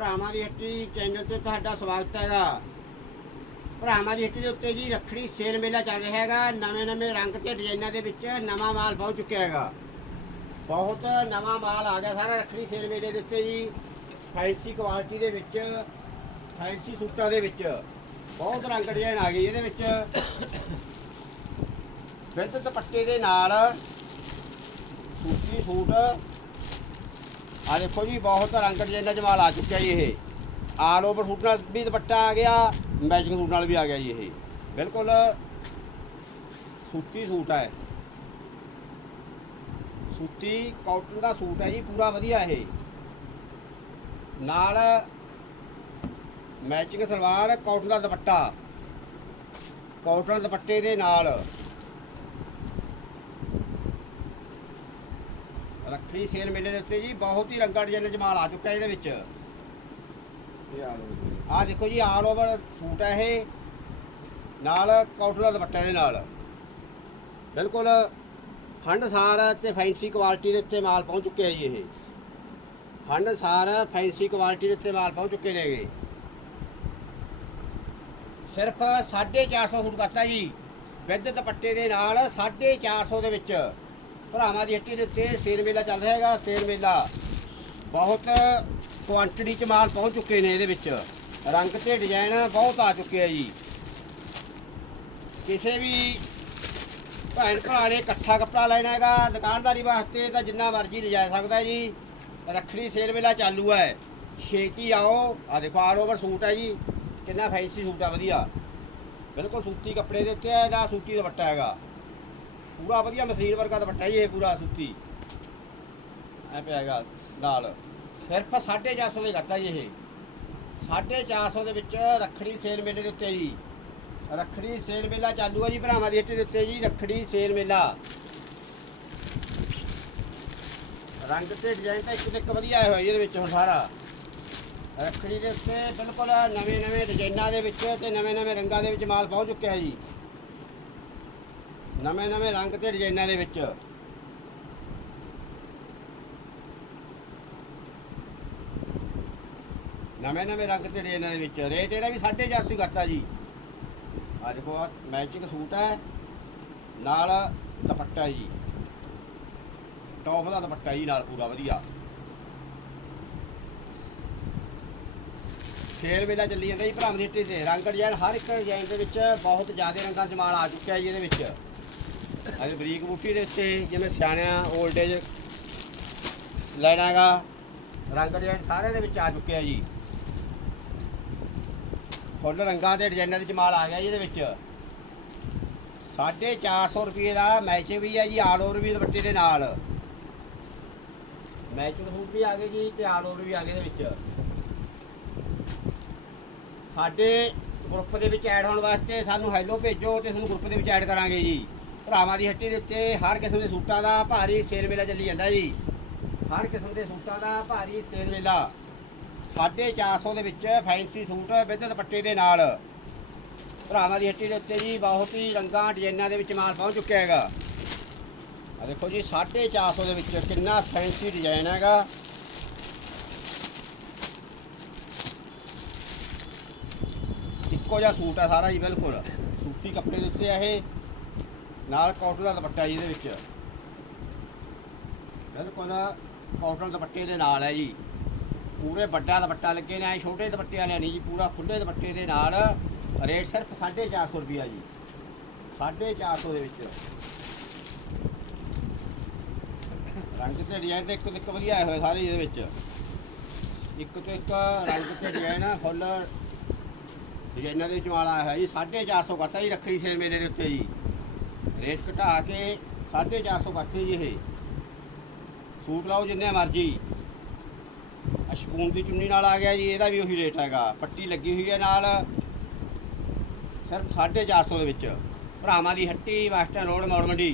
ਭਰਾਵਾਂ ਦੀ history channel ਤੇ ਤੁਹਾਡਾ ਸਵਾਗਤ ਹੈਗਾ। ਭਰਾਵਾਂ ਦੀ ਹਿਸਟਰੀ ਦੇ ਉੱਤੇ ਜੀ ਰੱਖੜੀ ਸੇਲ ਮੇਲਾ ਚੱਲ ਰਿਹਾ ਹੈਗਾ। ਨਵੇਂ ਨਵੇਂ ਰੰਗ ਤੇ ਡਿਜ਼ਾਈਨਾਂ ਦੇ ਵਿੱਚ ਨਵਾਂ ਮਾਲ ਪਹੁੰਚ ਚੁੱਕਿਆ ਹੈਗਾ। ਬਹੁਤ ਨਵਾਂ ਮਾਲ ਆ ਗਿਆ ਸਾਰਾ ਰੱਖੜੀ ਸੇਲ ਮੇਲੇ ਦੇ ਉੱਤੇ ਜੀ। ਫੈਂਸੀ ਕੁਆਲਿਟੀ ਦੇ ਵਿੱਚ ਫੈਂਸੀ ਸੂਟਾਂ ਦੇ ਵਿੱਚ ਬਹੁਤ ਰੰਗ ਡਿਜ਼ਾਈਨ ਆ ਗਏ ਇਹਦੇ ਵਿੱਚ। ਵਿਦ ਦੁਪੱਟੇ ਦੇ ਨਾਲ ਸੂਤੀ ਸੂਟ ਆ ਦੇਖੋ ਜੀ, ਬਹੁਤ ਰੰਗ ਡਿਜ਼ਾਈਨਾਂ ਚ ਮਾਲ ਆ ਚੁੱਕਿਆ ਜੀ ਇਹ। ਆਲ ਓਵਰ ਸੂਟ ਨਾਲ ਵੀ ਦੁਪੱਟਾ ਆ ਗਿਆ ਮੈਚਿੰਗ ਸੂਟ ਨਾਲ ਵੀ ਆ ਗਿਆ ਜੀ ਇਹ। ਬਿਲਕੁਲ ਸੂਤੀ ਸੂਟ ਹੈ। ਸੂਤੀ ਕਾਟਨ ਦਾ ਸੂਟ ਹੈ ਜੀ, ਪੂਰਾ ਵਧੀਆ ਇਹ। ਨਾਲ ਮੈਚਿੰਗ ਸਲਵਾਰ ਕਾਟਨ ਦਾ ਦੁਪੱਟਾ। ਕਾਟਨ ਦੁਪੱਟੇ ਦੇ ਨਾਲ ਰੱਖੜੀ ਸੇਲ ਮੇਲੇ ਦੇ ਉੱਤੇ ਜੀ ਬਹੁਤ ਹੀ ਰੰਗਾਂ ਡਿਜ਼ਾਈਨ ਚ ਮਾਲ ਆ ਚੁੱਕਾ ਇਹਦੇ ਵਿੱਚ। ਇਹ ਆ ਲਓ ਆਹ ਦੇਖੋ ਜੀ ਆਲ ਓਵਰ ਸੂਟ ਹੈ ਇਹ। ਨਾਲ ਕਾਟਨ ਦਾ ਦੁਪੱਟਾ ਦੇ ਨਾਲ। ਬਿਲਕੁਲ ਹੰਡਸਾਰ ਤੇ ਫੈਂਸੀ ਕੁਆਲਿਟੀ ਦੇ ਉੱਤੇ ਮਾਲ ਪਹੁੰਚ ਚੁੱਕਿਆ ਜੀ ਇਹ। ਹੰਡਸਾਰ ਫੈਂਸੀ ਕੁਆਲਿਟੀ ਦੇ ਉੱਤੇ ਮਾਲ ਪਹੁੰਚ ਚੁੱਕੇ ਨੇਗੇ ਸਿਰਫ 450 ਸੂਟ ਕਰਤਾ ਜੀ। ਵਿਦ ਦੁਪੱਟੇ ਦੇ ਨਾਲ 450 ਦੇ ਵਿੱਚ। ਭਰਾਵਾਂ ਦੀ ਹੱਟੀ ਦੇ ਉੱਤੇ ਸੇਲ ਮੇਲਾ ਚੱਲ ਰਿਹਾ ਹੈਗਾ ਸੇਲ ਮੇਲਾ। ਬਹੁਤ ਕੁਆਂਟੀਟੀ ਚ ਮਾਲ ਪਹੁੰਚ ਚੁੱਕੇ ਨੇ ਇਹਦੇ ਵਿੱਚ। ਰੰਗ ਤੇ ਡਿਜ਼ਾਈਨ ਬਹੁਤ ਆ ਚੁੱਕੇ ਆ ਜੀ। ਕਿਸੇ ਵੀ ਭੈਣ ਭਰਾ ਨੇ ਇਕੱਠਾ ਕੱਪੜਾ ਲੈਣਾ ਹੈਗਾ, ਦੁਕਾਨਦਾਰੀ ਵਾਸਤੇ ਤਾਂ ਜਿੰਨਾ ਮਰਜ਼ੀ ਲਿਜਾ ਸਕਦਾ ਜੀ। ਰੱਖੜੀ ਸੇਲ ਮੇਲਾ ਚਾਲੂ ਹੈ। ਛੇਤੀ ਆਓ। ਆ ਦੇਖੋ ਆਲ ਓਵਰ ਸੂਟ ਹੈ ਜੀ। ਕਿੰਨਾ ਫੈਂਸੀ ਸੂਟ ਆ, ਵਧੀਆ। ਬਿਲਕੁਲ ਸੂਤੀ ਕੱਪੜੇ ਦੇ ਉੱਤੇ ਹੈ, ਨਾ ਸੂਤੀ ਦੁਪੱਟਾ ਹੈਗਾ। ਪੂਰਾ ਵਧੀਆ ਮਸਲੀਨ ਵਰਗਾ ਦੁਪੱਟਾ ਜੀ ਇਹ ਪੂਰਾ ਸੂਤੀ। ਐ ਪਿਆ ਹੈਗਾ ਨਾਲ। ਸਿਰਫ 450 ਦੇ ਕਰਤਾ ਜੀ ਇਹ। 450 ਦੇ ਵਿੱਚ ਰੱਖੜੀ ਸੇਲ ਮੇਲੇ ਦੇ ਉੱਤੇ ਜੀ। ਰੱਖੜੀ ਸੇਲ ਮੇਲਾ ਚਾਲੂ ਹੈ ਜੀ ਭਰਾਵਾਂ ਦੀ ਹੱਟੀ ਦੇ ਉੱਤੇ ਜੀ, ਰੱਖੜੀ ਸੇਲ ਮੇਲਾ। ਰੰਗ ਤੇ ਡਿਜ਼ਾਈਨ ਤਾਂ ਇੱਕ ਤੋਂ ਇੱਕ ਵਧੀਆ ਆਇਆ ਹੋਇਆ ਜੀ ਇਹਦੇ ਵਿੱਚ ਹੁਣ ਸਾਰਾ। ਰੱਖੜੀ ਦੇ ਉੱਤੇ ਬਿਲਕੁਲ ਨਵੇਂ ਨਵੇਂ ਡਿਜ਼ਾਈਨਾਂ ਦੇ ਵਿੱਚ ਤੇ ਨਵੇਂ ਨਵੇਂ ਰੰਗਾਂ ਦੇ ਵਿੱਚ ਮਾਲ ਪਹੁੰਚ ਚੁੱਕਿਆ ਜੀ। ਨਵੇਂ ਨਵੇਂ ਰੰਗ ਤੇ ਡਿਜ਼ਾਈਨਾਂ ਦੇ ਵਿੱਚ। ਨਵੇਂ ਨਵੇਂ ਰੰਗ ਤੇ ਡਿਜ਼ਾਈਨਾਂ ਦੇ ਵਿੱਚ। ਰੇਟ ਇਹਦਾ ਵੀ 450 ਕਰਤਾ ਜੀ। ਆ ਦੇਖੋ ਆ ਮੈਚਿੰਗ ਸੂਟ ਹੈ। ਨਾਲ ਦੁਪੱਟਾ ਜੀ। ਟੌਪ ਦਾ ਦੁਪੱਟਾ ਜੀ, ਨਾਲ ਪੂਰਾ ਵਧੀਆ। ਸੇਲ ਮੇਲਾ ਚੱਲੀ ਜਾਂਦਾ ਜੀ ਭਰਾਵਾਂ ਦੀ ਤੇ। ਰੰਗ ਡਿਜ਼ਾਈਨ ਹਰ ਇੱਕ ਡਿਜ਼ਾਈਨ ਦੇ ਵਿੱਚ ਬਹੁਤ ਜ਼ਿਆਦਾ ਰੰਗਾਂ ਚ ਮਾਲ ਆ ਚੁੱਕਿਆ ਜੀ ਇਹਦੇ ਵਿੱਚ। ਅਜੇ ਬਰੀਕ ਬੂਟੀ ਦੇ ਉੱਤੇ ਜਿਵੇਂ ਸਿਆਣਿਆਂ 올ਡ ਏਜ ਲੈਣਾਗਾ ਰੰਗ ਡਿਜ਼ਾਈਨ ਸਾਰਿਆਂ ਦੇ ਵਿੱਚ ਆ ਚੁੱਕਿਆ ਜੀ। ਫੁੱਲ ਰੰਗਾਂ ਦੇ ਡਿਜ਼ਾਈਨਾਂ ਦੇ ਵਿੱਚ ਮਾਲ ਆ ਗਿਆ ਜੀ ਇਹਦੇ ਵਿੱਚ। 450 ਰੁਪਏ ਦਾ ਮੈਚ ਵੀ ਹੈ ਜੀ, ਆਲ ਓਵਰ ਵੀ ਦੁਪੱਟੇ ਦੇ ਨਾਲ। ਮੈਚਿੰਗ ਸੂਟ ਵੀ ਆ ਗਏ ਜੀ ਤੇ ਆਲ ਓਵਰ ਵੀ ਆ ਗਏ ਇਹਦੇ ਵਿੱਚ। ਸਾਡੇ ਗਰੁੱਪ ਦੇ ਵਿੱਚ ਐਡ ਹੋਣ ਵਾਸਤੇ ਸਾਨੂੰ ਹੈਲੋ ਭੇਜੋ ਤੇ ਤੁਹਾਨੂੰ ਗਰੁੱਪ ਦੇ ਵਿੱਚ ਐਡ ਕਰਾਂਗੇ ਜੀ। ਭਰਾਵਾਂ ਦੀ ਹੱਟੀ ਦੇ ਉੱਤੇ ਹਰ ਕਿਸਮ ਦੇ ਸੂਟਾਂ ਦਾ ਭਾਰੀ ਸੇਲ ਮੇਲਾ ਚੱਲੀ ਜਾਂਦਾ ਜੀ। ਹਰ ਕਿਸਮ ਦੇ ਸੂਟਾਂ ਦਾ ਭਾਰੀ ਸੇਲ ਮੇਲਾ। 450 ਦੇ ਵਿੱਚ ਫੈਂਸੀ ਸੂਟ ਵਿਦ ਦੁਪੱਟੇ ਦੇ ਨਾਲ। ਭਰਾਵਾਂ ਦੀ ਹੱਟੀ ਦੇ ਉੱਤੇ ਜੀ ਬਹੁਤ ਹੀ ਰੰਗਾਂ ਡਿਜ਼ਾਈਨਾਂ ਦੇ ਵਿੱਚ ਮਾਲ ਪਹੁੰਚ ਚੁੱਕਿਆ ਹੈਗਾ। ਆ ਦੇਖੋ ਜੀ 450 ਦੇ ਵਿੱਚ ਕਿੰਨਾ ਫੈਂਸੀ ਡਿਜ਼ਾਈਨ ਹੈਗਾ। ਇੱਕੋ ਜਿਹਾ ਸੂਟ ਆ ਸਾਰਾ ਜੀ, ਬਿਲਕੁਲ। ਸੂਤੀ ਕੱਪੜੇ ਦੇ ਉੱਤੇ ਆ ਇਹ। ਨਾਲ ਕਾਟਨ ਦਾ ਦੁਪੱਟਾ ਜੀ ਇਹਦੇ ਵਿੱਚ। ਬਿਲਕੁਲ ਕਾਟਨ ਦੁਪੱਟੇ ਦੇ ਨਾਲ ਹੈ ਜੀ। ਪੂਰੇ ਵੱਡਾ ਦੁਪੱਟਾ ਲੱਗੇ ਨੇ, ਐ ਛੋਟੇ ਦੁਪੱਟੇ ਵਾਲੇ ਨਹੀਂ ਜੀ, ਪੂਰਾ ਖੁੱਲੇ ਦੁਪੱਟੇ ਦੇ ਨਾਲ। ਰੇਟ ਸਿਰਫ 450 ਰੁਪਿਆ ਜੀ। 450 ਦੇ ਵਿੱਚ। ਰੰਗ ਤੇ ਡਿਜ਼ਾਈਨ ਤੇ ਇੱਕ ਤੋਂ ਇੱਕ ਵਧੀਆ ਆਏ ਹੋਏ ਸਾਰੇ ਇਹਦੇ ਵਿੱਚ। ਇੱਕ ਤੋਂ ਇੱਕ ਰੰਗ ਤੇ ਡਿਜ਼ਾਈਨ ਫੁੱਲ। ਡਿਜ਼ਾਈਨਾਂ ਦੇ ਵਿੱਚ ਵਾਲਾ ਆਇਆ ਹੋਇਆ ਜੀ। 450 ਕਰਤਾ ਜੀ, ਰੱਖੜੀ ਸੇਲ ਮੇਲੇ ਦੇ ਉੱਤੇ ਜੀ। ਰੇਟ ਘਟਾ ਕੇ 450 ਕਰਤੇ ਜੀ ਇਹ। ਸੂਟ ਲਾਓ ਜਿੰਨੇ ਮਰਜ਼ੀ। ਅਸ਼ਪੂਨ ਦੀ ਚੁੰਨੀ ਨਾਲ ਆ ਗਿਆ ਜੀ, ਇਹਦਾ ਵੀ ਉਹੀ ਰੇਟ ਹੈਗਾ। ਪੱਟੀ ਲੱਗੀ ਹੋਈ ਹੈ ਨਾਲ, ਸਿਰਫ 450 ਦੇ ਵਿੱਚ। ਭਰਾਵਾਂ ਦੀ ਹੱਟੀ ਵੈਸਟਰਨ ਰੋਡ ਮੌੜ ਮੰਡੀ।